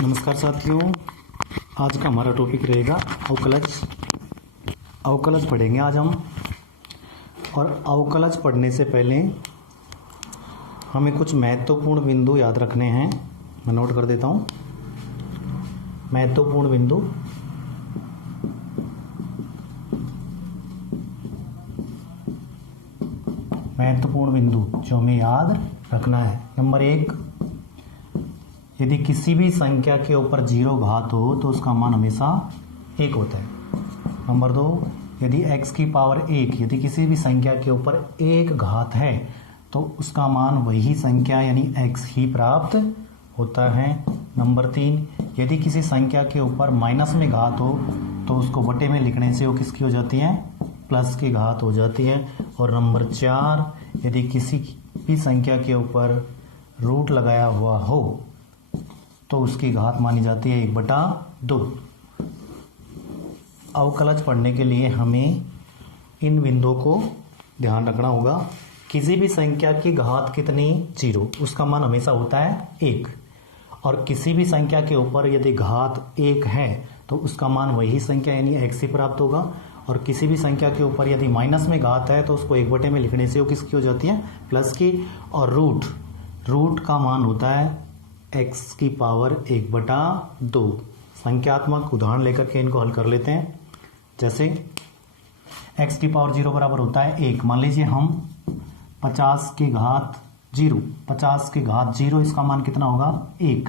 नमस्कार साथियों, आज का हमारा टॉपिक रहेगा अवकलज। अवकलज पढ़ेंगे आज हम। और अवकलज पढ़ने से पहले हमें कुछ महत्वपूर्ण बिंदु याद रखने हैं। मैं नोट कर देता हूँ। महत्वपूर्ण बिंदु, जो हमें याद रखना है। नंबर 1, यदि किसी भी संख्या के ऊपर 0 घात हो तो उसका मान हमेशा 1 होता है। नंबर 2, यदि x की पावर 1, यदि किसी भी संख्या के ऊपर 1 घात है तो उसका मान वही संख्या यानी x ही प्राप्त होता है। नंबर 3, यदि किसी संख्या के ऊपर माइनस में घात हो तो उसको बटे में लिखने से वो किसकी हो जाती है? प्लस की घात हो जाती है। और नंबर 4, यदि किसी भी संख्या के ऊपर रूट लगाया हुआ हो तो उसकी घात मानी जाती है 1/2। अवकलज पढ़ने के लिए हमें इन बिंदुओं को ध्यान रखना होगा। किसी भी संख्या की घात कितनी? 0, उसका मान हमेशा होता है 1। और किसी भी संख्या के ऊपर यदि घात 1 है तो उसका मान वही संख्या यानी x ही प्राप्त होगा। और किसी भी संख्या के ऊपर यदि माइनस में घात है तो उसको 1 में लिखने से वो किसकी हो जाती है? प्लस की। और रूट का मान होता है x की पावर 1/2। संख्यात्मक उदाहरण लेकर के इनको हल कर लेते हैं। जैसे x की पावर 0 बराबर होता है 1। मान लीजिए हम 50 की घात 0, इसका मान कितना होगा? 1।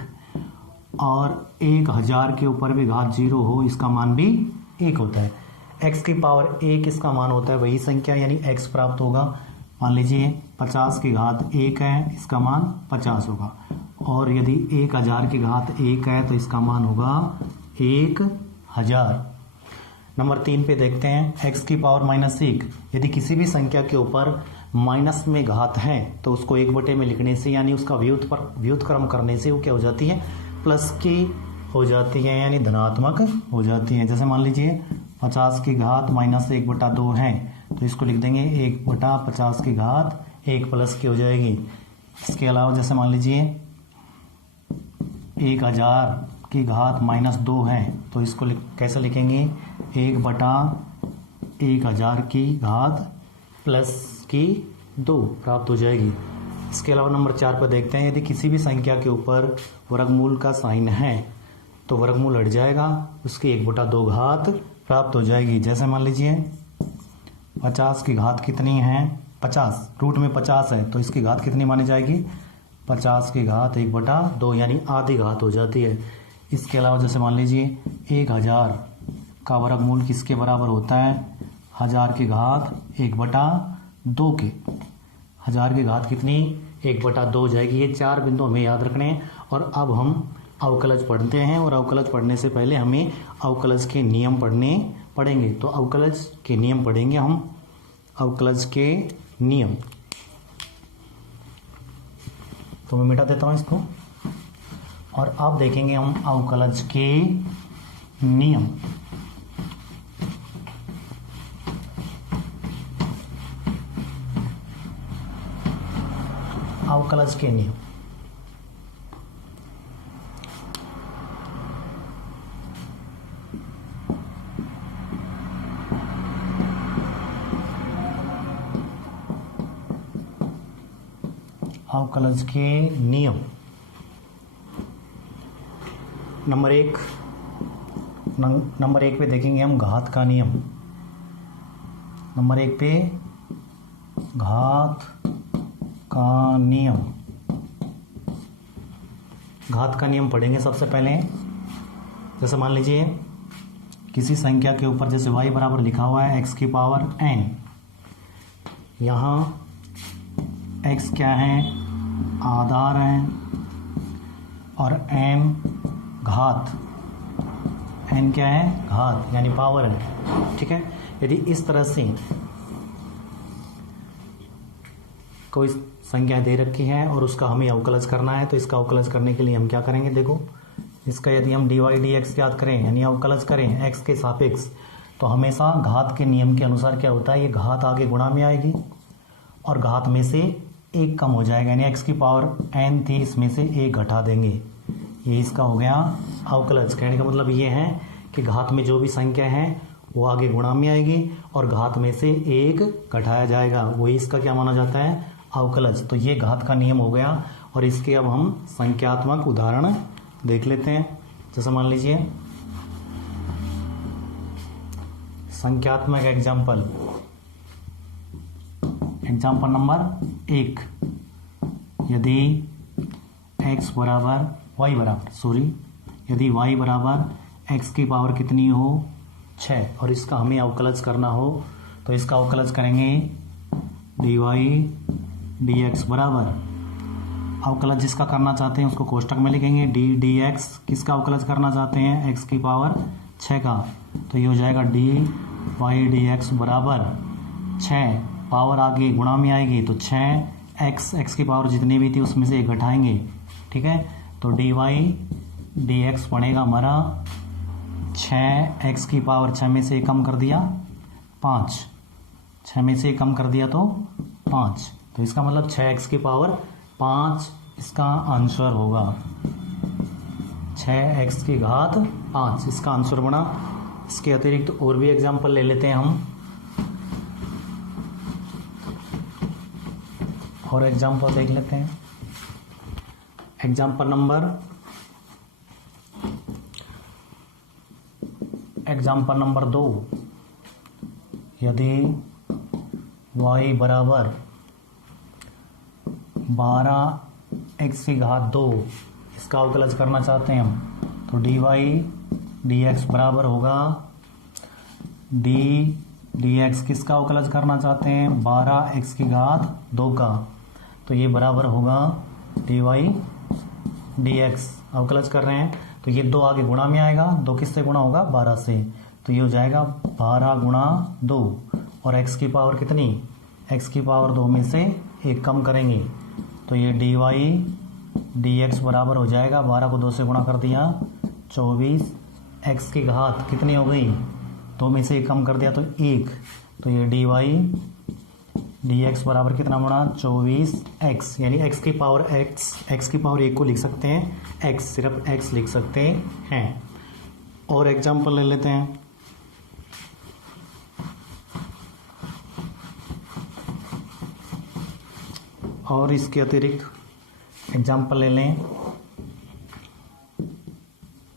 और 1000 के ऊपर भी घात 0 हो, इसका मान भी 1 होता है। x की पावर 1 इसका मान होता है वही संख्या यानी x प्राप्त होगा। मान लीजिए 50 की घात 1 है, इसका मान 50 होगा। और यदि 1000 की घात 1 है तो इसका मान होगा 1000। नंबर 3 पे देखते हैं x की पावर -1। यदि किसी भी संख्या के ऊपर माइनस में घात है तो उसको 1 में लिखने से यानी उसका व्युत्क्रम करने से वो क्या हो जाती है? प्लस की हो जाती है यानी धनात्मक हो जाती है। जैसे मान लीजिए 50 की घात -1/2 है तो इसको लिख देंगे 1/50 की घात 1 प्लस की हो जाएगी। इसके अलावा जैसे मान लीजिए 1000 की घात -2 है तो इसको कैसे लिखेंगे? 1/1000 की घात प्लस की 2 प्राप्त हो जाएगी। इसके अलावा नंबर 4 पर देखते हैं, यदि किसी भी संख्या के ऊपर वर्गमूल का साइन है तो वर्गमूल हट जाएगा, उसकी 1/2 घात प्राप्त हो जाएगी। जैसे मान लीजिए 50 की घात कितनी है? 50, रूट में 50 है तो इसकी घात कितनी मानी जाएगी? 50 की घात 1/2 यानी आधी घात हो जाती है। इसके अलावा जैसे मान लीजिए 1000 का वर्गमूल किसके बराबर होता है? 1000 की घात 1/2 के। 1000 की घात कितनी? 1/2 हो जाएगी। ये 4 बिंदु हमें याद रखने हैं। और अब हम अवकलज पढ़ते हैं। और अवकलज पढ़ने से पहले हमें अवकलज के नियम पढ़ने पड़ेंगे। तो अवकलज के नियम पढ़ेंगे हम। अवकलज के नियम, तो मैं मिटा देता हूं इसको। और अब देखेंगे हम अवकलज के नियम। अवकलज के नियम, अवकलज के नियम। नंबर 1 पे देखेंगे हम घात का नियम। नंबर 1 पे घात का नियम। घात का नियम पढ़ेंगे सबसे पहले। जैसे मान लीजिए किसी संख्या के ऊपर जैसे y बराबर लिखा हुआ है x की पावर n। यहाँ x क्या है? आधार है और n घात। n क्या है? घात यानी पावर है। ठीक है। यदि इस तरह से कोई संख्या दे रखी है और उसका हमें अवकलज करना है तो इसका अवकलज करने के लिए हम क्या करेंगे? देखो, इसका यदि हम dy dx याद करें यानी अवकलज करें x के सापेक्ष तो हमेशा घात के नियम के अनुसार क्या होता है? ये घात आगे गुणा में आएगी और घात में से 1 कम हो जाएगा, यानी x की पावर n थी इसमें से 1 घटा देंगे। ये इसका हो गया अवकलज। कहने का मतलब ये है कि घात में जो भी संख्या है वो आगे गुणा में आएगी और घात में से एक घटाया जाएगा, वही इसका क्या माना जाता है, अवकलज। तो ये घात का नियम हो गया। और इसके अब हम संख्यात्मक उदाहरण देख लेते हैं। जैसे मान लीजिए संख्यात्मक एग्जाम्पल नंबर 1, यदि x बराबर y बराबर यदि y बराबर x की पावर कितनी हो 6 और इसका हमें अवकलज करना हो तो इसका अवकलज करेंगे dy dx बराबर, अवकलज जिसका करना चाहते हैं उसको कोष्टक में लिखेंगे d dx, किसका अवकलज करना चाहते हैं x की पावर 6 का, तो ये हो जाएगा dy dx बराबर 6, पावर आगे गुणा में आएगी तो 6x की पावर जितनी भी थी उसमें से एक घटाएंगे, ठीक है। तो dy dx बनेगा हमारा 6x की पावर 6 में से एक कम कर दिया 5, 6 में से एक कम कर दिया तो 5, तो इसका मतलब 6x की पावर 5 इसका आंसर होगा, 6x की घात 5 इसका आंसर बना। इसके अतिरिक्त और भी एग्जाम्पल ले लेते हैं हम, और एग्जाम्पल देख लेते हैं। एग्जाम्पल नंबर 2, यदि y बराबर 12x की घात 2 इसका अवकलज करना चाहते हैं हम, तो dy dx बराबर होगा d dx, किसका अवकलज करना चाहते हैं 12x की घात 2 का, तो ये बराबर होगा dy dx, अवकलज कर रहे हैं तो ये 2 आगे गुणा में आएगा, 2 किससे गुणा होगा 12 से, तो ये हो जाएगा 12 गुणा 2 और x की पावर कितनी, x की पावर 2 में से एक कम करेंगे तो ये dy dx बराबर हो जाएगा, 12 को 2 से गुणा कर दिया 24, x की घात कितनी हो गई 2 में से एक कम कर दिया तो 1, तो ये dy dx बराबर कितना बना 24x, यानी x की पावर 1 को लिख सकते हैं x, सिर्फ x लिख सकते हैं। और एग्जाम्पल ले लेते हैं। और इसके अतिरिक्त एग्जाम्पल ले लें।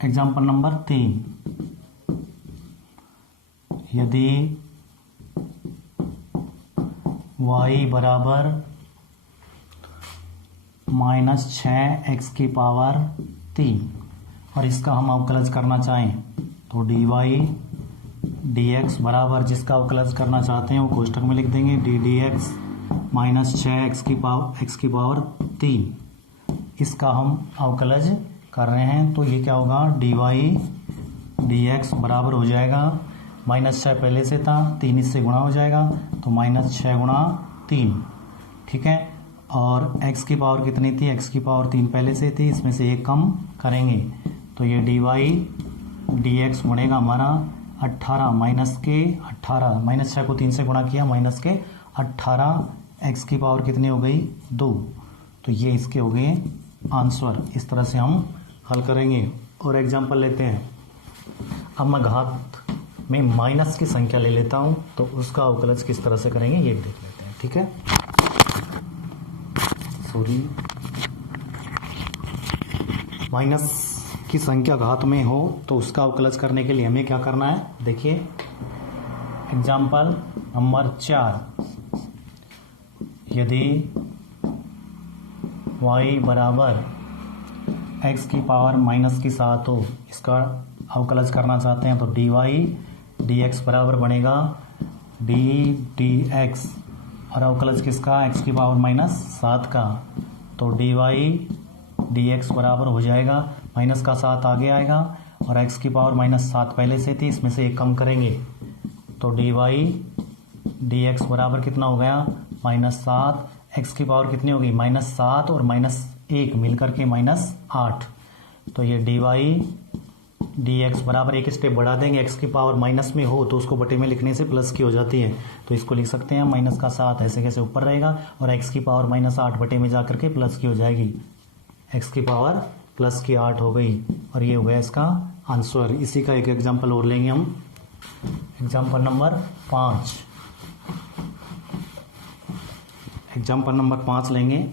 एग्जाम्पल नंबर 3, यदि y बराबर -6x की पावर 3 और इसका हम अवकलज करना चाहें तो dy dx बराबर, जिसका अवकलज करना चाहते हैं वो कोष्टक में लिख देंगे d dx -6x की पावर 3, इसका हम अवकलज कर रहे हैं तो ये क्या होगा dy dx बराबर हो जाएगा, -6 पहले से था 3 इससे गुणा हो जाएगा तो -6 गुणा 3, ठीक है। और x की पावर कितनी थी, x की पावर 3 पहले से थी, इसमें से एक कम करेंगे तो ये dy dx बनेगा हमारा 18 -6 को 3 से गुणा किया -18, x की पावर कितनी हो गई 2, तो ये इसके हो गए आंसर। इस तरह से हम हल करेंगे। और एग्जाम्पल लेते हैं। अब मैं घात में माइनस की संख्या ले लेता हूं तो उसका अवकलज किस तरह से करेंगे ये भी देख लेते हैं, ठीक है। माइनस की संख्या घात में हो तो उसका अवकलज करने के लिए हमें क्या करना है, देखिए एग्जाम्पल नंबर 4, यदि y बराबर x की पावर -7 हो, इसका अवकलज करना चाहते हैं तो dy dx बराबर बनेगा d dx और अवकलज किसका x की पावर -7 का, तो dy dx बराबर हो जाएगा, माइनस का 7 आगे आएगा और x की पावर -7 पहले से थी, इसमें से एक कम करेंगे तो dy dx बराबर कितना हो गया -7, x की पावर कितनी होगी -7 और -1 मिलकर के -8, तो ये dy dx बराबर एक स्टेप बढ़ा देंगे, x की पावर माइनस में हो तो उसको बटे में लिखने से प्लस की हो जाती है, तो इसको लिख सकते हैं माइनस का 7 ऐसे कैसे ऊपर रहेगा और x की पावर -8 बटे में जाकर के प्लस की हो जाएगी, x की पावर प्लस की 8 हो गई और ये हो गया इसका आंसर। इसी का एक एग्जाम्पल और लेंगे हम, एग्जाम्पल नंबर 5। एग्जाम्पल नंबर 5 लेंगे।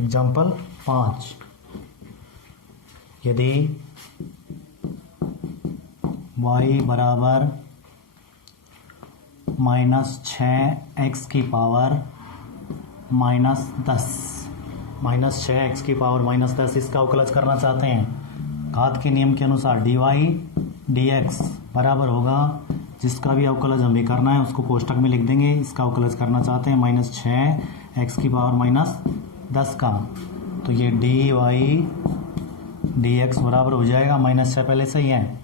एग्जाम्पल 5, यदि y बराबर -6x की पावर -10, -6x की पावर -10 इसका अवकलज करना चाहते हैं। घात के नियम के अनुसार dy dx बराबर होगा, जिसका भी अवकलज हमें करना है उसको कोष्टक में लिख देंगे। इसका अवकलज करना चाहते हैं -6x की पावर -10 का, तो ये dy dx बराबर हो जाएगा -6 पहले से ही है,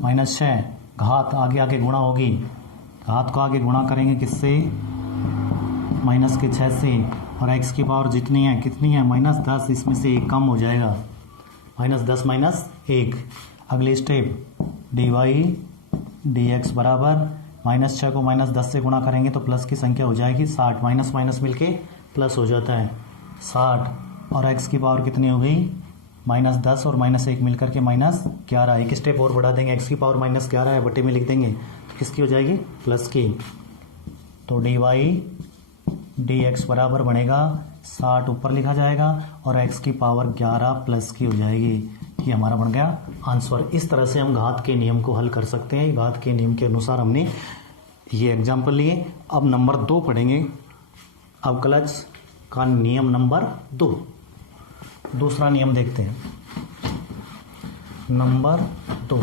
-6 घात आगे आगे गुणा होगी, घात को आगे गुणा करेंगे किससे, -6 से, और x की पावर जितनी है कितनी है -10, इसमें से 1 कम हो जाएगा, -10 -1। अगले स्टेप dy dx बराबर -6 को -10 से गुणा करेंगे तो प्लस की संख्या हो जाएगी 60, माइनस माइनस मिलके प्लस हो जाता है 60, और x की पावर कितनी हो गई -10 और -1 मिलकर के -11। एक स्टेप और बढ़ा देंगे, x की पावर -11 है बटे में लिख देंगे तो किसकी हो जाएगी, प्लस की। तो dy dx बराबर बनेगा 60 ऊपर लिखा जाएगा और x की पावर 11 प्लस की हो जाएगी। ये हमारा बन गया आंसर। इस तरह से हम घात के नियम को हल कर सकते हैं। घात के नियम के अनुसार हमने ये एग्जाम्पल लिए। अब नंबर 2 पढ़ेंगे, अवकलज का नियम नंबर 2। दूसरा नियम देखते हैं, नंबर 2,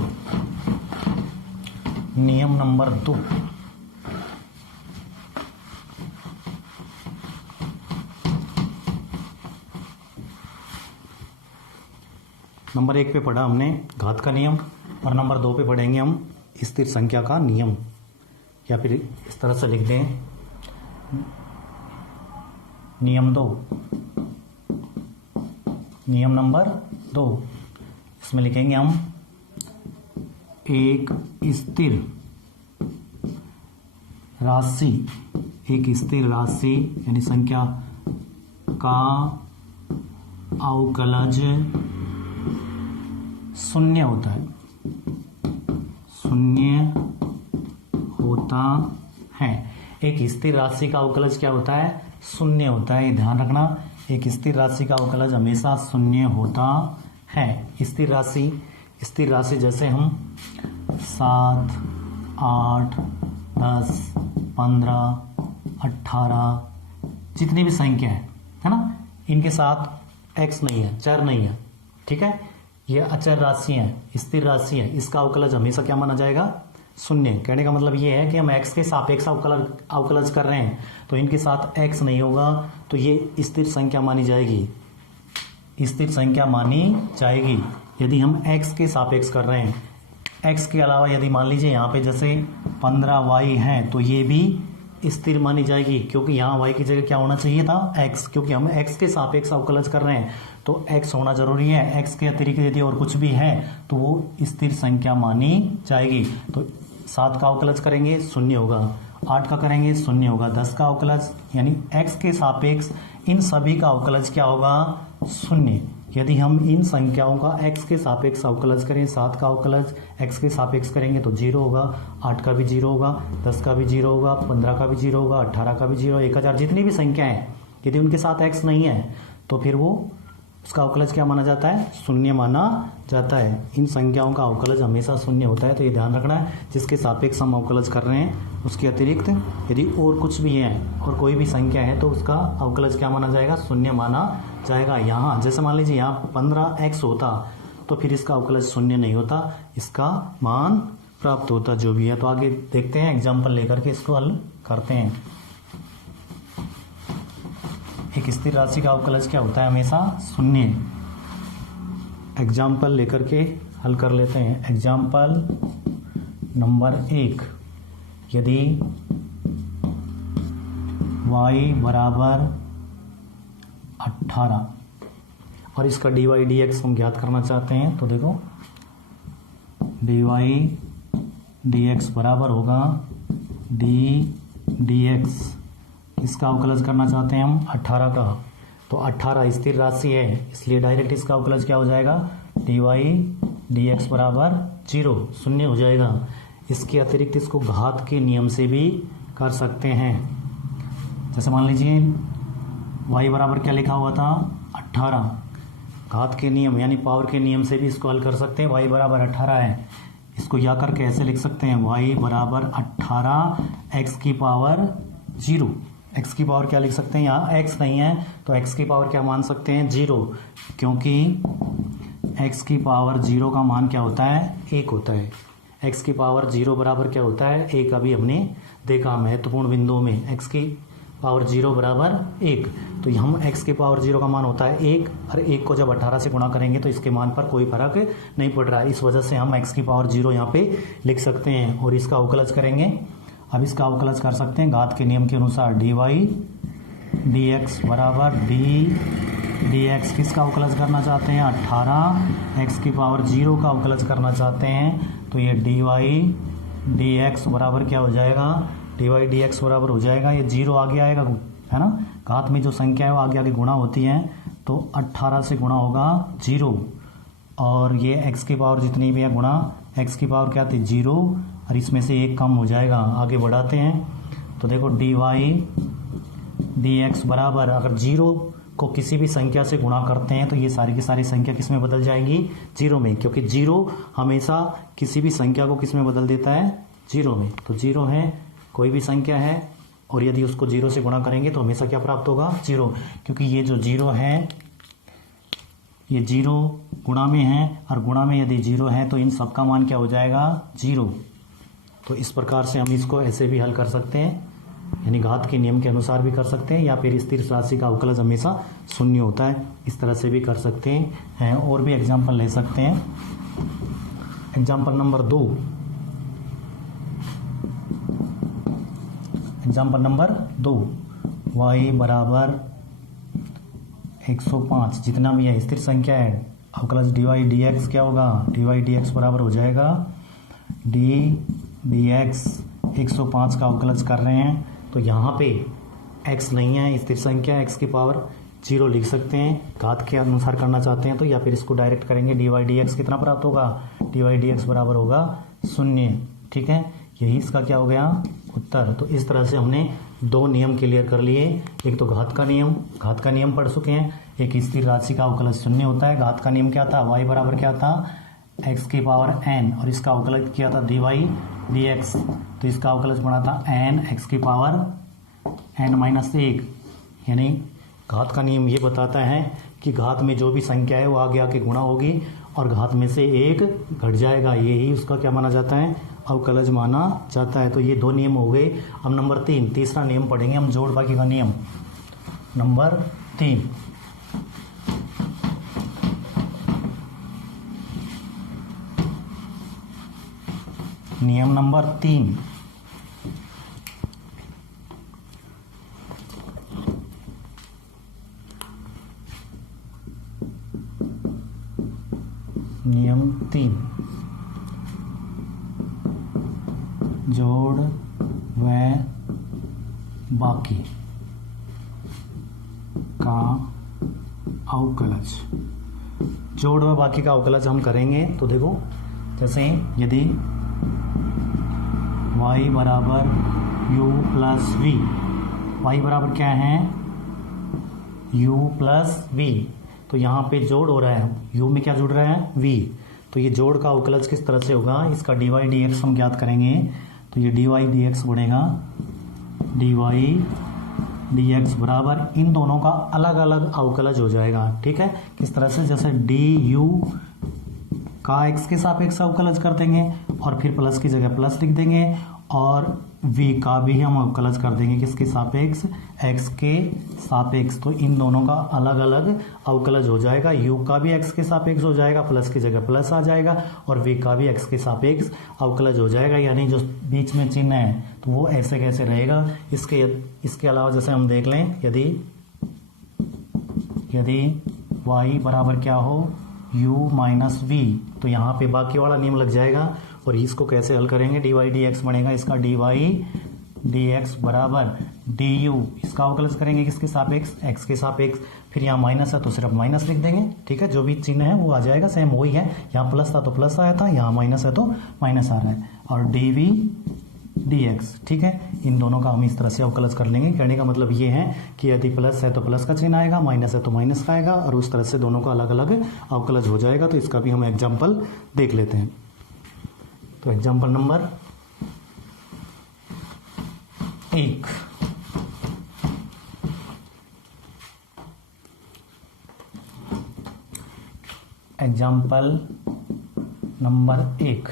नियम नंबर 2। नंबर 1 पे पढ़ा हमने घात का नियम, और नंबर 2 पे पढ़ेंगे हम स्थिर संख्या का नियम, या फिर इस तरह से लिख दें नियम 2, नियम नंबर 2। इसमें लिखेंगे हम एक स्थिर राशि, एक स्थिर राशि यानी संख्या का अवकलज शून्य होता है, शून्य होता है। एक स्थिर राशि का अवकलज क्या होता है, शून्य होता है। ध्यान रखना, एक स्थिर राशि का अवकलज हमेशा शून्य होता है। स्थिर राशि जैसे हम 7, 8, 10, 15, 18 जितनी भी संख्या है ना, इनके साथ x नहीं है, चर नहीं है, ठीक है। ये अचर राशि है, स्थिर राशि है, इसका अवकलज हमेशा क्या माना जाएगा, शून्य। कहने का मतलब ये है कि हम x के सापेक्ष अवकलज कर रहे हैं तो इनके साथ x नहीं होगा तो ये स्थिर संख्या मानी जाएगी, स्थिर संख्या मानी जाएगी। यदि हम x के सापेक्ष कर रहे हैं, x के अलावा यदि मान लीजिए यहाँ पे जैसे 15y है तो ये भी स्थिर मानी जाएगी, क्योंकि यहाँ y की जगह क्या होना चाहिए था, x, क्योंकि हम x के सापेक्ष अवकलज कर रहे हैं तो x होना जरूरी है। x के अतिरिक्त यदि और कुछ भी है तो वो स्थिर संख्या मानी जाएगी। तो 7 का अवकलज करेंगे शून्य होगा, 8 का करेंगे शून्य होगा, 10 का अवकलज यानी x के सापेक्ष इन सभी का अवकलज क्या होगा, शून्य। यदि हम इन संख्याओं का x के सापेक्ष अवकलज करें, 7 का अवकलज x के सापेक्ष करेंगे तो 0 होगा, 8 का भी 0 होगा, 10 का भी 0 होगा, 15 का भी 0 होगा, 18 का भी 0, 1000 जितनी भी संख्या है यदि उनके साथ x नहीं है तो फिर वो उसका अवकलज क्या माना जाता है, शून्य माना जाता है। इन संख्याओं का अवकलज हमेशा शून्य होता है, तो ये ध्यान रखना है। जिसके सापेक्ष हम अवकलज कर रहे हैं उसके अतिरिक्त यदि और कुछ भी है और कोई भी संख्या है तो उसका अवकलज क्या माना जाएगा, शून्य माना जाएगा। यहाँ जैसे मान लीजिए यहाँ 15x होता तो फिर इसका अवकलज शून्य नहीं होता, इसका मान प्राप्त होता जो भी है। तो आगे देखते हैं, एग्जाम्पल लेकर के इसको हल करते हैं। एक स्थिर राशि का अवकलज क्या होता है, हमेशा शून्य। एग्जाम्पल लेकर के हल कर लेते हैं। एग्जाम्पल नंबर 1, यदि y बराबर 18 और इसका dy dx हम ज्ञात करना चाहते हैं तो देखो dy dx बराबर होगा d dx इसका अवकलज करना चाहते हैं हम 18 का, तो 18 स्थिर राशि है, इसलिए डायरेक्ट इसका अवकलज क्या हो जाएगा, dy dx बराबर 0, शून्य हो जाएगा। इसके अतिरिक्त इसको घात के नियम से भी कर सकते हैं। जैसे मान लीजिए y बराबर क्या लिखा हुआ था, 18, घात के नियम यानी पावर के नियम से भी इसको हल कर सकते हैं। y बराबर 18 है, इसको या करके ऐसे लिख सकते हैं, y बराबर 18 x की पावर 0। x की पावर क्या लिख सकते हैं, यहाँ x नहीं है तो x की पावर क्या मान सकते हैं, 0, क्योंकि x की पावर 0 का मान क्या होता है, 1 होता है। x की पावर 0 बराबर क्या होता है, 1। अभी हमने देखा महत्वपूर्ण बिंदुओं में x की पावर 0 बराबर 1, तो हम x की पावर 0 का मान होता है 1, और 1 को जब 18 से गुणा करेंगे तो इसके मान पर कोई फर्क नहीं पड़ रहा है। इस वजह से हम x की पावर 0 यहाँ पे लिख सकते हैं और इसका अवकलज करेंगे। अब इसका अवकलज कर सकते हैं घात के नियम के अनुसार, dy dx बराबर dx किसका अवकलज करना चाहते हैं, 18 x की पावर 0 का अवकलज करना चाहते हैं, तो ये dy dx बराबर क्या हो जाएगा, dy dx बराबर हो जाएगा, ये 0 आगे आएगा, है ना, घात में जो संख्या है वो आगे आगे गुणा होती है, तो 18 से गुणा होगा 0, और ये x की पावर जितनी भी है गुणा x की पावर क्या थी, 0, और इसमें से 1 कम हो जाएगा। आगे बढ़ाते हैं तो देखो dy dx बराबर, अगर 0 को किसी भी संख्या से गुणा करते हैं तो ये सारी की सारी संख्या किस में बदल जाएगी, 0 में, क्योंकि 0 हमेशा किसी भी संख्या को किस में बदल देता है, 0 में। तो 0 है, कोई भी संख्या है, और यदि उसको 0 से गुणा करेंगे तो हमेशा क्या प्राप्त होगा, 0, क्योंकि ये जो 0 है ये 0 गुणा में है, और गुणा में यदि 0 है तो इन सब का मान क्या हो जाएगा, 0। तो इस प्रकार से हम इसको ऐसे भी हल कर सकते हैं, यानी घात के नियम के अनुसार भी कर सकते हैं, या फिर स्थिर राशि का अवकलज हमेशा शून्य होता है, इस तरह से भी कर सकते हैं। और भी एग्जाम्पल ले सकते हैं। Example number 2, example number 2, y बराबर 105 जितना भी है स्थिर संख्या है, अवकलज dy dx क्या होगा, dy dx बराबर हो जाएगा d dx 105 का अवकलज कर रहे हैं, तो यहाँ पे x नहीं है, स्थिर संख्या x की पावर 0 लिख सकते हैं। घात के अनुसार करना चाहते हैं तो या फिर इसको डायरेक्ट करेंगे, dy dx कितना प्राप्त होगा, dy dx बराबर होगा 0, ठीक है, यही इसका क्या हो गया, उत्तर। तो इस तरह से हमने 2 नियम क्लियर कर लिए, एक तो घात का नियम पढ़ चुके हैं, एक स्थिर राशि का अवकलज 0 होता है। घात का नियम क्या था, y बराबर क्या था, x की पावर n, और इसका अवकलज किया था dy dx, तो इसका अवकलज बना था n x की पावर n-1, यानी घात का नियम ये बताता है कि घात में जो भी संख्या है वो आगे आके गुणा होगी और घात में से 1 घट जाएगा, यही उसका क्या माना जाता है, अवकलज माना जाता है। तो ये 2 नियम हो गए। अब नंबर 3, तीसरा नियम पढ़ेंगे हम, जोड़ बाकी का नियम। नंबर 3, नियम नंबर 3, नियम 3, जोड़ व बाकी का अवकलज। जोड़ व बाकी का अवकलज हम करेंगे तो देखो, जैसे यदि y बराबर u प्लस v, y बराबर क्या है, u प्लस v, तो यहाँ पे जोड़ हो रहा है, u में क्या जुड़ रहा है, v, तो ये जोड़ का अवकलज किस तरह से होगा, इसका dy dx हम ज्ञात करेंगे, तो ये dy dx बढ़ेगा dy dx बराबर इन दोनों का अलग अलग अवकलज हो जाएगा, ठीक है, किस तरह से, जैसे du का x के सापेक्ष अवकलज कर देंगे और फिर प्लस की जगह प्लस लिख देंगे, और v का भी हम अवकलज कर देंगे किसके सापेक्ष, x के सापेक्ष, तो इन दोनों का अलग अलग अवकलज हो जाएगा। u का भी x के सापेक्ष हो जाएगा, प्लस की जगह प्लस आ जाएगा, और v का भी x के सापेक्ष अवकलज हो जाएगा, यानी जो बीच में चिन्ह है तो वो ऐसे कैसे रहेगा। इसके अलावा जैसे हम देख लें, यदि y बराबर क्या हो, u माइनस v, तो यहाँ पे बाकी वाला नियम लग जाएगा, और इसको कैसे हल करेंगे, dy dx बनेगा इसका dy dx बराबर du, इसका अवकलज करेंगे किसके सापेक्ष, x के सापेक्ष। फिर यहाँ माइनस है तो सिर्फ माइनस लिख देंगे, ठीक है, जो भी चिन्ह है वो आ जाएगा, सेम वही है। यहाँ प्लस था तो प्लस आया था, यहाँ माइनस है तो माइनस आ रहा है। और dv dx, ठीक है, इन दोनों का हम इस तरह से अवकलज कर लेंगे। कहने का मतलब ये है कि यदि प्लस है तो प्लस का चिन्ह आएगा, माइनस है तो माइनस का आएगा, और उस तरह से दोनों का अलग अलग अवकलज हो जाएगा। तो इसका भी हम एग्जाम्पल देख लेते हैं। तो एग्जाम्पल नंबर 1, एग्जाम्पल नंबर 1,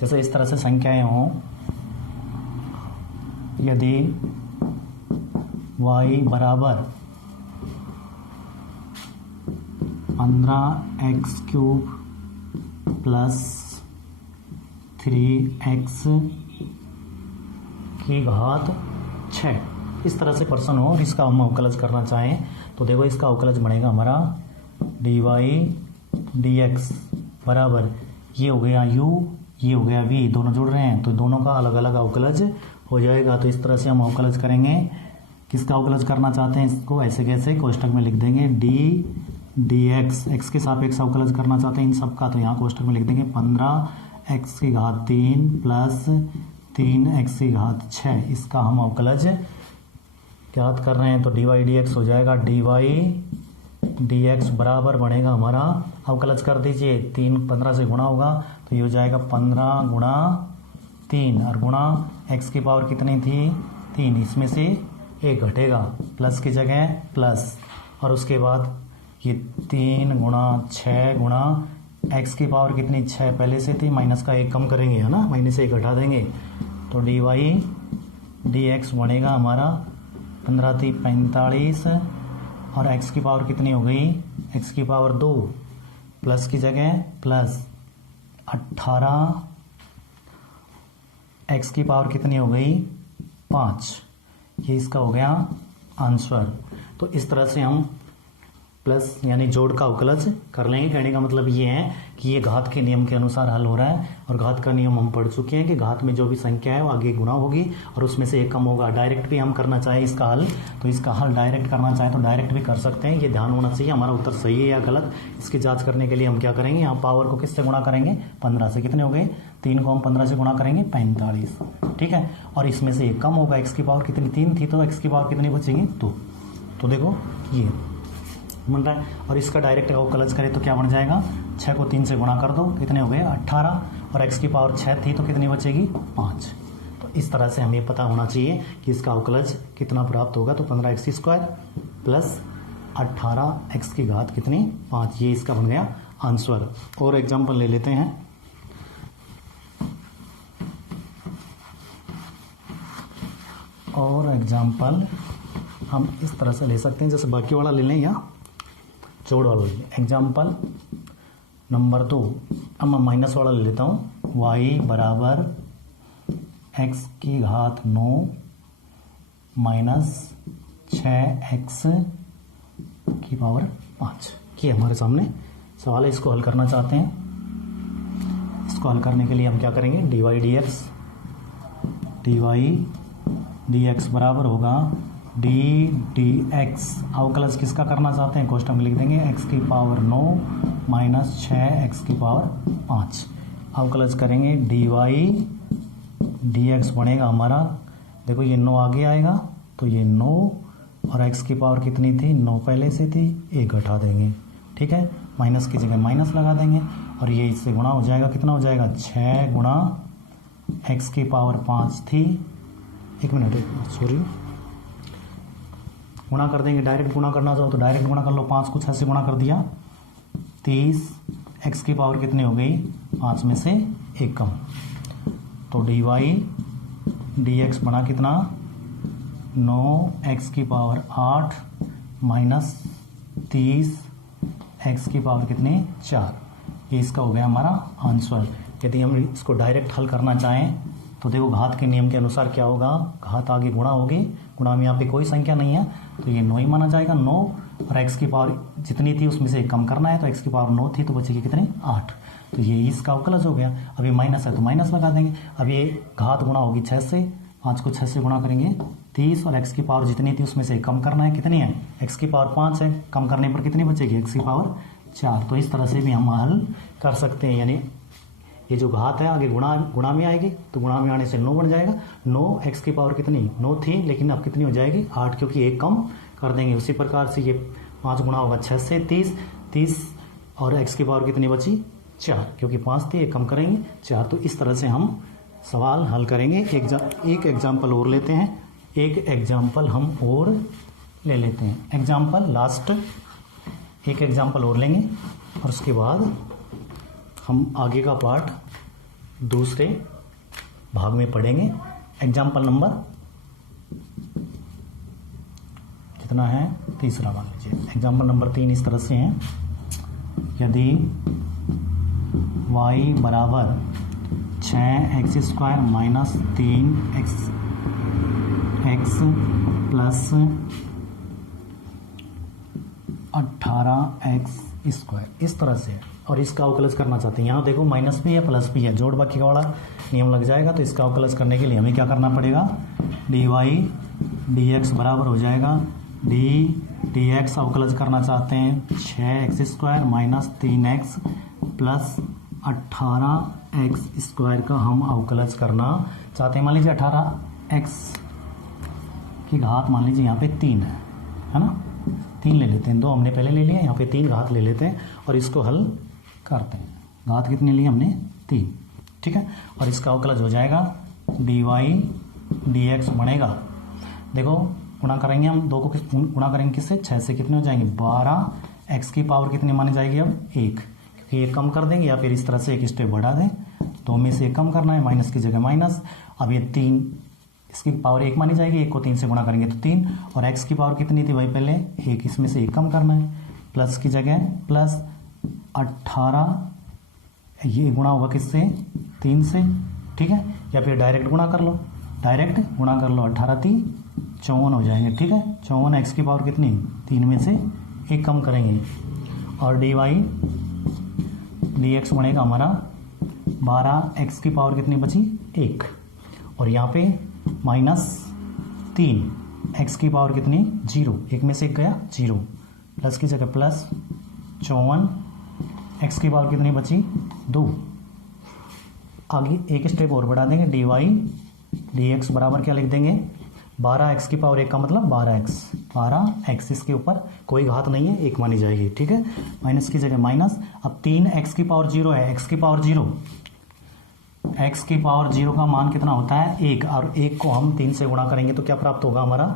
जैसे इस तरह से संख्याएं हों, यदि y बराबर 15x³ प्लस 3x की घात 6, इस तरह से पर्सन हो और इसका हम अवकलज करना चाहें तो देखो इसका अवकलज बनेगा हमारा dy dx बराबर, ये हो गया u, ये हो गया v, दोनों जुड़ रहे हैं तो दोनों का अलग अलग अवकलज हो जाएगा। तो इस तरह से हम अवकलज करेंगे। किसका अवकलज करना चाहते हैं इसको ऐसे कैसे कोष्टक में लिख देंगे, d dx, x के सापेक्ष अवकलज करना चाहते हैं इन सब का, तो यहाँ कोष्टक में लिख देंगे 15x की घात 3 प्लस 3x की घात 6, इसका हम अवकलज ज्ञात कर रहे हैं। तो dy dx हो जाएगा dy dx बराबर बनेगा हमारा, अवकलज कर दीजिए, 15 से गुणा होगा तो ये हो जाएगा 15 गुणा 3 और गुणा x की पावर कितनी थी 3, इसमें से 1 घटेगा, प्लस की जगह प्लस, और उसके बाद ये 3 गुणा 6 गुणा x की पावर कितनी 6 पहले से थी, माइनस का 1 कम करेंगे है ना, माइनस से 1 घटा देंगे तो dy dx बनेगा हमारा 15 थी 45 और x की पावर कितनी हो गई, x की पावर 2, प्लस की जगह प्लस 18, x की पावर कितनी हो गई 5, ये इसका हो गया आंसर। तो इस तरह से हम प्लस यानी जोड़ का अवकलज कर लेंगे। कहने का मतलब ये है कि ये घात के नियम के अनुसार हल हो रहा है, और घात का नियम हम पढ़ चुके हैं कि घात में जो भी संख्या है वो आगे गुणा होगी और उसमें से 1 कम होगा। डायरेक्ट भी हम करना चाहें इसका हल, तो इसका हल डायरेक्ट करना चाहें तो डायरेक्ट भी कर सकते हैं। ये ध्यान होना चाहिए हमारा उत्तर सही है या गलत, इसकी जांच करने के लिए हम क्या करेंगे, यहाँ पावर को किससे गुणा करेंगे 15 से, कितने हो गए 3 को हम 15 से गुणा करेंगे 45, ठीक है, और इसमें से 1 कम होगा, x की पावर कितनी 3 थी तो x की पावर कितनी बचेगी 2, तो देखो ये बन रहा है। और इसका डायरेक्ट अवकलज करें तो क्या बन जाएगा, 6 को 3 से गुणा कर दो, कितने हो गए 18, और x की पावर 6 थी तो कितनी बचेगी 5। तो इस तरह से हमें पता होना चाहिए कि इसका अवकलज कितना प्राप्त होगा, तो 15x² प्लस 18x की घात कितनी 5, ये इसका बन गया आंसर। और एग्जाम्पल ले लेते हैं। और एग्जाम्पल हम इस तरह से ले सकते हैं, जैसे बाकी वाला ले लें या जोड़ वाला ले लें। एग्जाम्पल नंबर 2, अब मैं माइनस वाला ले लेता हूँ, y बराबर x की घात 9 माइनस 6x की पावर 5, ये हमारे सामने सवाल है, इसको हल करना चाहते हैं। इसको हल करने के लिए हम क्या करेंगे, dy dx बराबर होगा d dx, अवकलज किसका करना चाहते हैं कोष्टक में लिख देंगे x की पावर 9 माइनस 6x की पावर 5, अवकलज करेंगे dy dx बनेगा हमारा, देखो ये 9 आगे आएगा तो ये 9 और x की पावर कितनी थी 9 पहले से थी, 1 घटा देंगे, ठीक है, माइनस की जगह माइनस लगा देंगे और ये इससे गुणा हो जाएगा, कितना हो जाएगा 6 गुणा x की पावर 5 थी, 1 मिनट सॉरी, गुणा कर देंगे, डायरेक्ट गुणा करना चाहो तो डायरेक्ट गुणा कर लो, 5 को 6 से गुणा कर दिया 30, x की पावर कितनी हो गई 5 में से 1 कम, तो dy dx बना कितना 9 x की पावर 8 माइनस 30 x की पावर कितनी 4, ये इसका हो गया हमारा आंसर। यदि हम इसको डायरेक्ट हल करना चाहें तो देखो घात के नियम के अनुसार क्या होगा, घात आगे गुणा होगी, गुणा में यहाँ पे कोई संख्या नहीं है तो ये 9 ही माना जाएगा, 9 और x की पावर जितनी थी उसमें से 1 कम करना है, तो x की पावर 9 थी तो बचेगी कितनी 8, तो ये इसका अवकलज हो गया। अब ये माइनस है तो माइनस लगा देंगे, अब ये घात गुणा होगी 6 से 5 को 6 से गुणा करेंगे 30 और x की पावर जितनी थी उसमें से कम करना है, कितनी है x की पावर 5 है, कम करने पर कितनी बचेगी x की पावर 4। तो इस तरह से भी हम हल कर सकते हैं, यानी ये जो घात है आगे गुणा में आएगी तो गुणा में आने से 9 बन जाएगा। 9 x की पावर कितनी 9 थी लेकिन अब कितनी हो जाएगी 8, क्योंकि 1 कम कर देंगे। उसी प्रकार से ये 5 गुणा होगा 6 से 30 और x की पावर कितनी बची 4, क्योंकि 5 थी 1 कम करेंगे 4। तो इस तरह से हम सवाल हल करेंगे। एक एग्जाम्पल और लेते हैं, एक एग्जाम्पल हम और ले लेते हैं। एग्जाम्पल लास्ट एक एग्जाम्पल और लेंगे और उसके बाद हम आगे का पार्ट दूसरे भाग में पढ़ेंगे। एग्जाम्पल नंबर कितना है तीसरा मान लीजिए। एग्जाम्पल नंबर 3 इस तरह से है, यदि y बराबर 6x² minus 3x plus 18x², इस तरह से, और इसका अवकलज करना चाहते हैं। यहाँ देखो माइनस भी है प्लस भी है, जोड़ बाकी का वाला नियम लग जाएगा। तो इसका अवकलज करने के लिए हमें क्या करना पड़ेगा, dy dx बराबर हो जाएगा dx अवकलज करना चाहते हैं 6x² minus 3x plus 18x² का हम अवकलज करना चाहते हैं। मान लीजिए 18x की घात मान लीजिए यहाँ पे 3 है ना, 3 ले लेते हैं, 2 हमने पहले ले लिया, यहाँ पे 3 घात ले लेते हैं और इसको हल करते हैं। घात कितनी ली हमने 3, ठीक है। और इसका अवकलज हो जाएगा dy dx बनेगा, देखो गुणा करेंगे हम 2 को गुणा करेंगे किससे 6 से, कितने हो जाएंगे 12, x की पावर कितनी मानी जाएगी अब 1, क्योंकि 1 कम कर देंगे या फिर इस तरह से एक स्टेप बढ़ा दें, 2 में से 1 कम करना है, माइनस की जगह माइनस। अब ये 3 इसकी पावर 1 मानी जाएगी, 1 को 3 से गुणा करेंगे तो 3, और x की पावर कितनी थी भाई पहले 1, इसमें से 1 कम करना है, प्लस की जगह प्लस 18, ये गुणा होगा किससे 3 से, ठीक है, या फिर डायरेक्ट गुणा कर लो, 18 3 54 हो जाएंगे, ठीक है। 54 x की पावर कितनी 3 में से 1 कम करेंगे और dy dx बनेगा हमारा 12, x की पावर कितनी बची 1, और यहाँ पे माइनस 3, x की पावर कितनी 0, 1 में से 1 गया 0, प्लस की जगह प्लस 54, x की पावर कितनी बची 2। आगे एक स्टेप और बढ़ा देंगे, dy dx बराबर क्या लिख देंगे 12, x की पावर 1 का मतलब 12x, इसके ऊपर कोई घात नहीं है 1 मानी जाएगी, ठीक है, माइनस की जगह माइनस। अब 3 x की पावर 0 है, x की पावर 0 का मान कितना होता है 1, और 1 को हम 3 से गुणा करेंगे तो क्या प्राप्त होगा हमारा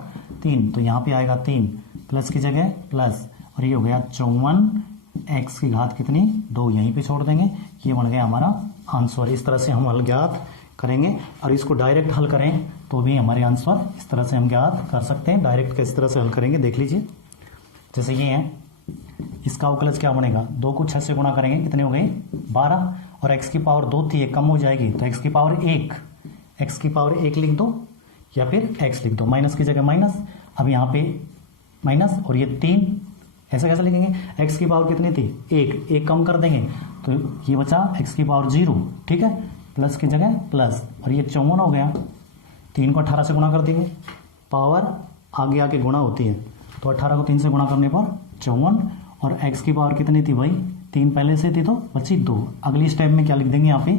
3, तो यहाँ पे आएगा 3, प्लस की जगह प्लस, और ये हो गया 54, x की घात कितनी 2, यहीं पे छोड़ देंगे, ये बन गया हमारा आंसर। इस तरह से हम हल ज्ञात करेंगे, और इसको डायरेक्ट हल करें तो भी हमारे आंसर इस तरह से हम ज्ञात कर सकते हैं। डायरेक्ट किस तरह से हल करेंगे देख लीजिए, जैसे ये है, इसका अवकलज क्या बनेगा 2 को 6 से गुणा करेंगे, कितने हो गए 12, और x की पावर 2 थी 1 कम हो जाएगी तो x की पावर 1 लिख दो या फिर x लिख दो, माइनस की जगह माइनस, अब यहाँ पे माइनस और ये 3, ऐसा कैसे लिखेंगे, x की पावर कितनी थी 1 कम कर देंगे तो ये बचा x की पावर 0, ठीक है, प्लस की जगह प्लस, और ये 54 हो गया, 3 को 18 से गुणा कर देंगे, पावर आगे आके गुणा होती है तो 18 को 3 से गुणा करने पर 54, और x की पावर कितनी थी भाई 3 पहले से थी तो बची 2। अगली स्टेप में क्या लिख देंगे यहाँ पे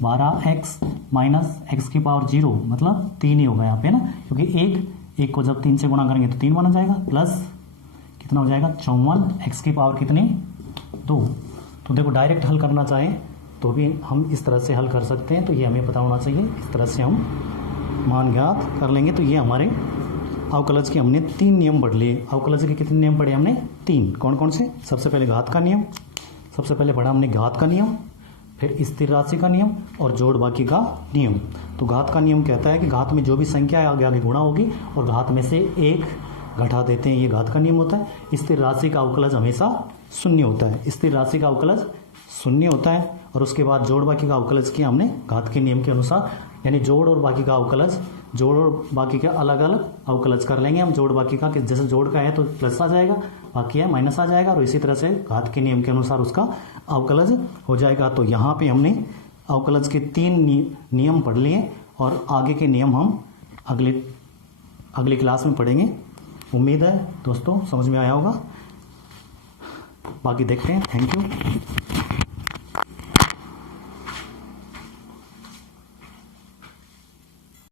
12x माइनस x की पावर 0 मतलब 3 ही होगा यहाँ पे ना, क्योंकि 1 को जब 3 से गुणा करेंगे तो 3 बना जाएगा, प्लस कितना हो जाएगा 54, x की पावर कितनी 2। तो देखो डायरेक्ट हल करना चाहें तो भी हम इस तरह से हल कर सकते हैं, तो ये हमें पता होना चाहिए, इस तरह से हम मान ज्ञात कर लेंगे। तो ये हमारे अवकलज के हमने 3 नियम पढ़ लिए। अवकलज के कितने नियम पढ़े हमने 3, कौन कौन से, सबसे पहले घात का नियम, सबसे पहले पढ़ा हमने घात का नियम, फिर स्थिर राशि का नियम और जोड़ बाकी का नियम। तो घात का नियम कहता है कि घात में जो भी संख्या है आगे आगे गुणा होगी और घात में से 1 घटा देते हैं, ये घात का नियम होता है। स्थिर राशि का अवकलज हमेशा 0 होता है, स्थिर राशि का अवकलज 0 होता है। और उसके बाद जोड़ बाकी का अवकलज किया हमने घात के नियम के अनुसार, यानी जोड़ और बाकी का अवकलज, जोड़ और बाकी का अलग अलग अवकलज कर लेंगे हम। जोड़ बाकी का जैसे जोड़ का है तो प्लस आ जाएगा, बाकी है माइनस आ जाएगा, और इसी तरह से घात के नियम के अनुसार उसका अवकलज हो जाएगा। तो यहाँ पे हमने अवकलज के 3 नियम पढ़ लिए और आगे के नियम हम अगले अगली क्लास में पढ़ेंगे। उम्मीद है दोस्तों समझ में आया होगा। बाकी देखते हैं। Thank you.